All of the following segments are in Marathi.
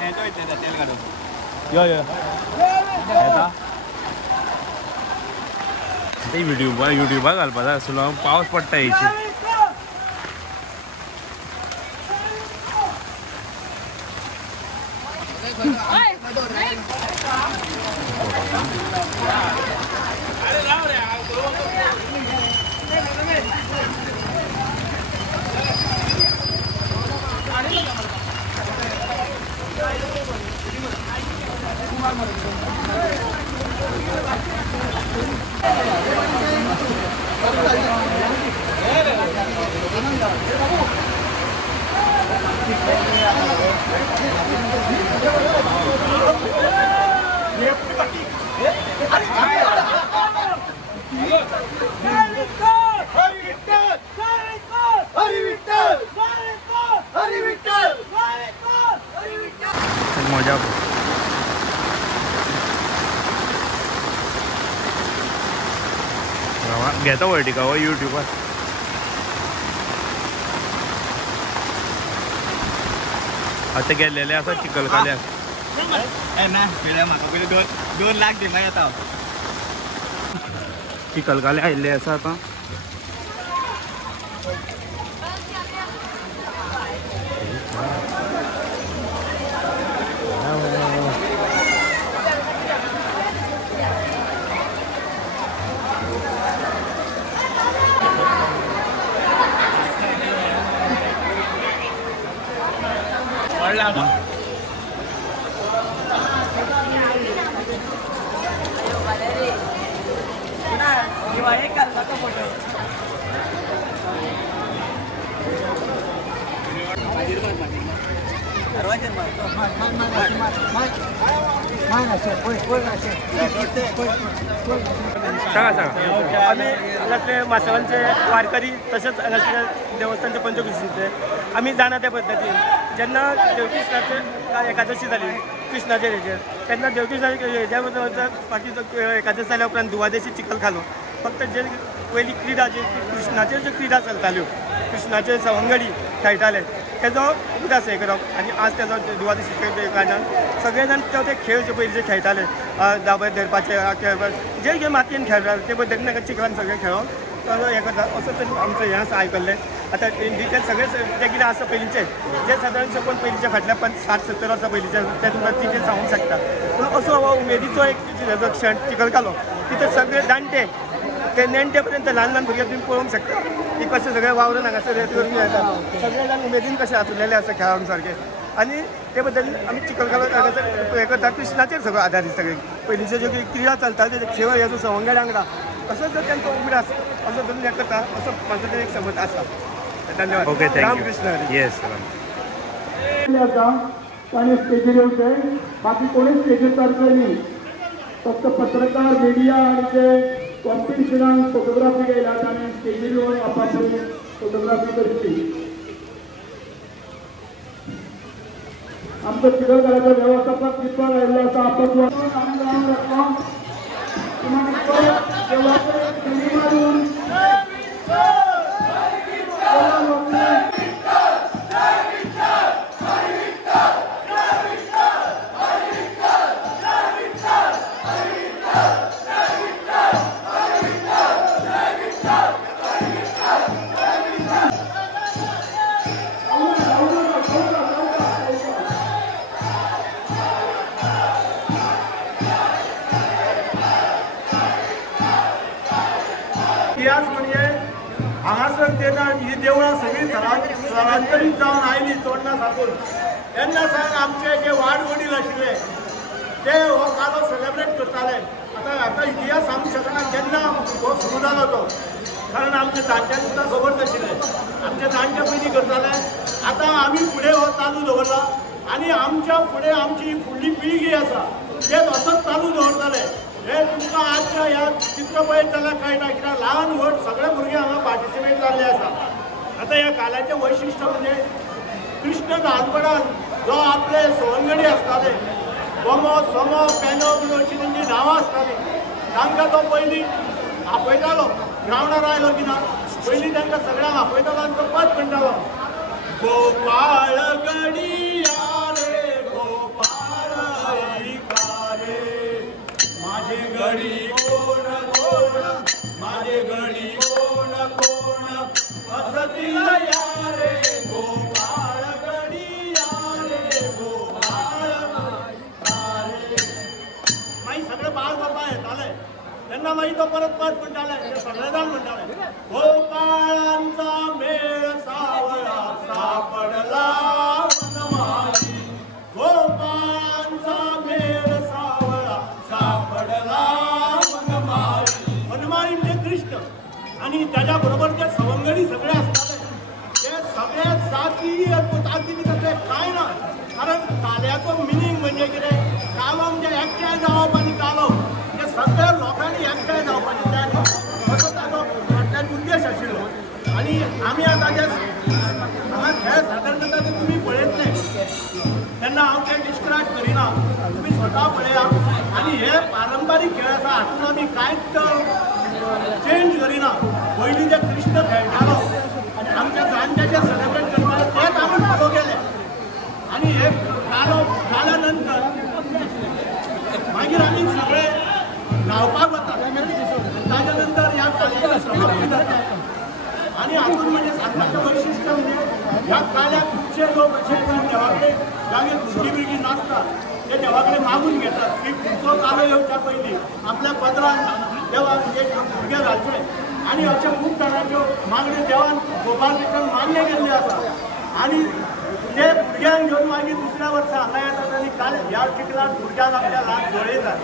यो यो ते युट्यूबा घालपाचा आसलो पावस पडटा येयची मजा घेता वळटी का हो युट्यूबर आता गेलेले असा चिखलकाल्या दोन लाख दे मागीर आता चिखलकाल्या आयिल्ले आसा आता आम्ही हांगासले माशेलांचे वारकरी तसेच हांगासले देवस्थानचे पंचकृषीचे आम्ही जाणा त्या पद्दतीन जेन्ना देवकृष्णाचे एकादशी जाली कृष्णाचे हेजेर तेन्ना देवकृष्णाचे हेज्या फाटी एकादशी जाल्या उपरांत दुवादशी चिखल खालो फक्त जे पयली क्रीडा जी कृष्णाच्यो ज्यो क्रीडा चलताल्यो कृष्णाचे सवंगडी खेळटाले तेजो उदास हे करप आनी आज तेजो दुवादशी कारणान सगळे जाण ते खेळ जे पयलींचे खेळटाले दाबे धरपाचे जे जे मातयेन खेळटाले ते पद्दतीन ताका चिखलान सगळे खेळप तो हे करता असो तरी आमचें हें आसा आयकल्लें आतां इन डिटेल सगळे जे कितें आसा पयलींचे जे सादारण कोण पयलींच्या फाटल्या 60-70 वर्सां पयलींचे ते तुमकां डिटेल सांगूंक शकता पूण असो हो उमेदीचो एक क्षण चिखलकालो तिथे सगळे जाणटे ते नेणटे पर्यंत ल्हान ल्हान भुरगे तुम्ही पळोवंक शकता की कशें सगळे वावरून हांगासर करून खेळटात सगळे जाण उमेदीन कशें हातुरलेले आसा खेळान सारके आनी ते बद्दल आमी चिखलकालो हांगासर हें करता कृष्णाचेर सगळो आदारीत सगळे पयलींच्यो ज्यो क्रिया चलताल्यो ते खेळ ह्यो सवंगडी वांगडा असोच जर तांकां उगडास असो धरून हें करता असो म्हाजो तरी एक समज आसा धन्यवाद ओके रामकृष्ण येस आणि स्टेजीर येऊचे बाकी कोणीच स्टेजीर चालतोय नाही फक्त पत्रकार मीडिया आणि जे कॉम्पिटिशनाक फोटोग्राफी गेला आणि स्टेजीर येऊन आपापली फोटोग्राफी करची आमचं चिखलकाल्याचं व्यवस्थापक कितपत राहिलं असं आपण इतिहास म्हणजे हांगासर तेन्ना ही देवळां सगळीं स्थलांतरीत जावन आयलीं चोडणा साकून तेन्ना सावन आमचे जे वाड वडील आशिल्ले ते हो कालो सेलेब्रेट करताले आतां इतिहास सांगूंक शकना केन्ना हो सुरू जालो तो कारण आमच्या जाणट्यांक सुद्दां खबर नाशिल्लें आमचे जाणटे पयलीं करताले आतां आमी फुडें हो चालू दवरला आनी आमच्या फुडें आमची फुडली पिळगी आसा ते असोच चालू दवरतले हे तुमकां आजच्या ह्या चित्र पळयत जाल्यार कळटा कित्याक ल्हान व्हड सगळे भुरगे हांगा पार्टिसिपेट जाल्ले आसा आतां ह्या काल्याचें वैशिश्ट्य म्हणजे कृष्ण ल्हानपणान जो आपले सवंगडी आसताले गोमो सोमो पेनो बिनो अशीं तेंची नांवां आसतालीं तांकां तो पयलीं आपयतालो ग्रावंडार आयलो की ना पयलीं तांकां सगळ्यांक आपयतालो आनी तो पद म्हणटालो गोपाळ गडिया रे गोपाळ गडी कोण कोण माझे गडी कोण कोण वसतील या रे गोपाळ गडी या रे गोपाळ माई सगळे बाळ बाबा आहेत आलंय त्यांना माहित परत परत म्हणताले सगळे जण म्हणताले गोपाळांचा मेळ सावळा सापडला वनमाळी गोपाळांचा मेळ सावळा सापडला वनमाळी वनमाळी म्हणजे कृष्ण आणि त्याच्याबरोबर जे सवंगडी सगळे असतात ते सगळ्या जाती कसले काय ना कारण काल्याचो मिनींग म्हणजे कितें कालो म्हणजे एकठांय जावप आनी कालो हे सगळ्या लोकांनी एकठांय जावपाचें असो ताचो फाटल्यान उद्देश आशिल्लो आनी आमी आतां जे हांगा खेळ सादर करता ते तुमी पळयतले तेन्ना हांव ते डिस्क्रायब करिना तुमी स्वता पळया आनी हे पारंपारीक खेळ आसा हातून आमी कांयच चेंज करिना पयलीं जे कृष्ण खेळटालो आनी आमच्या जाणटे जे सेलिब्रेट करताले तेच आमी फॉलो केले आनी हे कालो जाल्या नंतर मागीर आमी सगळे न्हांवपाक वतात ताच्या नंतर ह्या काल्याची समाप्ती जाता आनी हातून म्हणजे सांगपाचें वैशिश्ट्य म्हणजे ह्या काल्याक खुबशे लोक अशे देवा कडेन जागे भुरगीं बिरगीं नाचतात ते देवा कडेन मागून घेतात की फुडचो कालो येवच्या पयलीं आपल्या पदरान देवाक एक भुरगें घालचें आनी अशे खूब जाणांच्यो मागण्यो देवान गोपाळ कृष्णान मान्य केल्ल्यो आसा आनी ते भुरग्यांक घेवन मागीर दुसऱ्या वर्सा हांगा येतात आनी काल ह्या चिखलात भुरग्यांक आपल्या ल्हान जोडयतात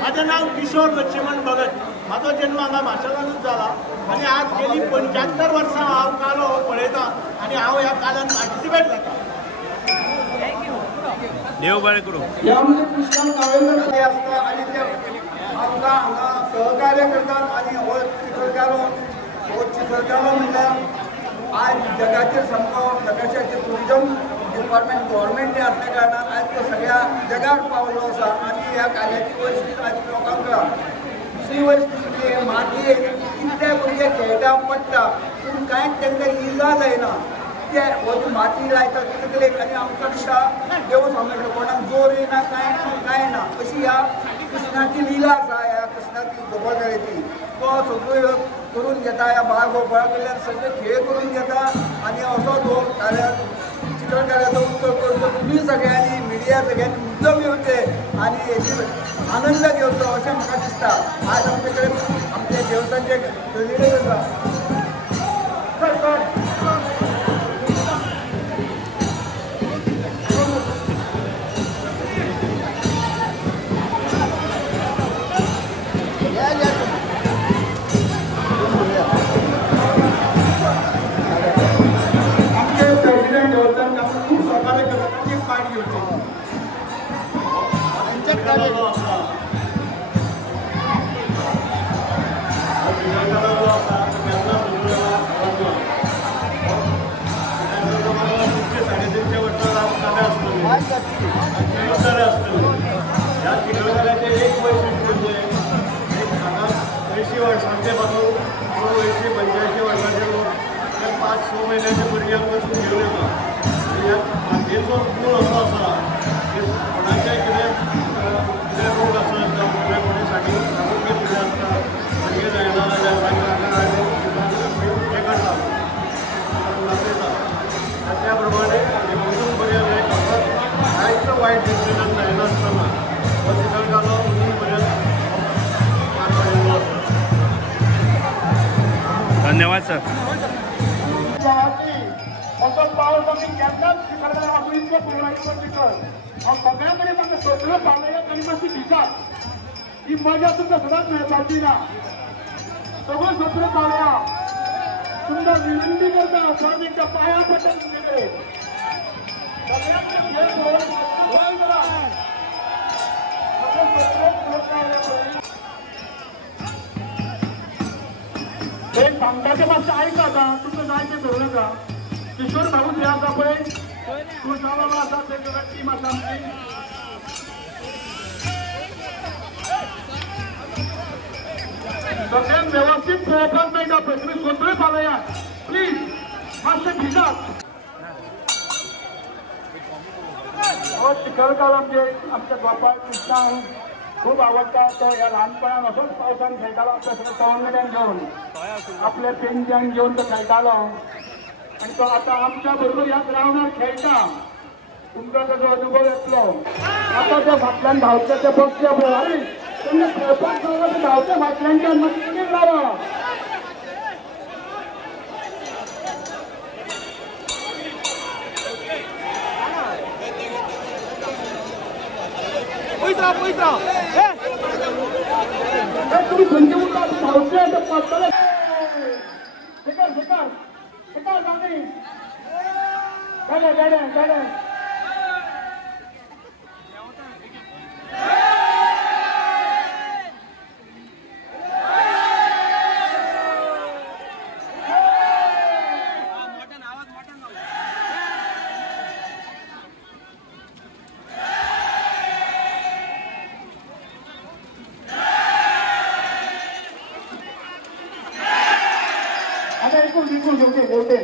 माझं नाव किशोर लक्ष्मण भगत माझा जन्म हांगा माशेलानूच जाला आनी आज गेली 75 वर्सां हांव कालो पळयता आनी हांव ह्या कालान पार्टिसिपेट जाता देव बरें करूं यामध्ये कृष्ण कावेंद्र आसता आनी ते आमकां हांगा सहकार्य करतात आनी हो चिखलकालो म्हणल्यार आज जगाचेर सामको जगाचें टुरिजम डिपार्टमेंट गव्हर्मेंट असल्या कारणान आज तो सगळ्या जगाक पावलो आसा आनी ह्या कार्याची वैशिश्ट आज लोकांक कळ्ळा दुसरी वैशिश्ट हे मातयेक कितले भुरगे खेळटा पडटा पूण कांयच तांकां इजा जायना ते हो माती लायता कितें आनी आमकां दिसता देव सांगता कोणाक जोर येना कांय ना अशी ह्या कृष्णाची लिला आसा ह्या कृष्णाची गोपाळकाळेची तो सगळ्यो करून घेता ह्या बाळ गोपाळा कडल्यान सगळे खेळ करून घेता आनी असो तो चित्रकाराचो उत्सव करतो तुम्ही सगळ्यांनी मिडिया सगळ्यांनी मुद्दम येवचे आनी हेची आनंद घेवचो अशें म्हाका दिसता आज आमचे कडेन आमचे देवस्थानचे प्रेसिडेंट आसा वर्षांपासून 80-85 वर्षाचे लोक 5-6 महिन्याच्या भुरग्यांपासून घेऊन येतात ह्या मातयेचो मूळ असो आसा की कोणाचेय कितें रोग आसत जावं कोणासाठी आरोग्य कितें आसता भुरगे जायना जाल्यार मागीर हे करतात नाचयतात त्या प्रमाणे हे वचून बरें कांयच वायट डिसिजन जायनासतना हो चिखलकालो पर्यंत पार पडिल्लो आसा धन्यवाद सर पावस आमी केन्नाच स्विकारना हांव इतलो पौराणिक चिखल हांव सगळ्या कडेन म्हाका सगळ्यो पावलेल्यात आनी मातशी भितात ही मजा तुमकां सदांच मेळपाची ना सगळ्यो सगळ्यो पावल्या तुमकां विनंती करता परत एकदा पांया पडटा तुमचे कडेन सगळ्यांचे खेळ पळोवन गोंय करा एक सांगपाचें मातशें आयका आतां तुमकां जाय तें धरूं नाका किशोर भाऊ जे आसा पळय खुशावाला आसा तेजी टीम आसा आमची सगळ्यांक वेवस्थीत पळोवपाक मेळटा पळय तुमी सगळ्यो फालयात प्लीज मातशें भिजात मुसळकाळ म्हणजे आमच्या गोपाळ कृष्णांक खूप आवडता. तो ह्या लहानपणान असोच पावसान खेळटालो. आपल्या सगळ्या सवंगड्यांक घेवन आपल्या पेंच्यांक घेवन तो खेळटालो आणि तो आता आमच्या बरोबर ह्या ग्राउंडार खेळटा. तुमकां ताचो अनुभव येतलो. आता ते फाटल्यान धांवचे ते बघचे पळय अरे तेन्ना खेळपाक जावं ते धांवचे फाटल्यानच्यान मातशें कितें लावा. तुम्ही खंयचे उरता धांवचे ते पडटले. शिकार शिकार शिकार जाणी गेले गेले गेले. आता एकूण विकून घेवते घेवते.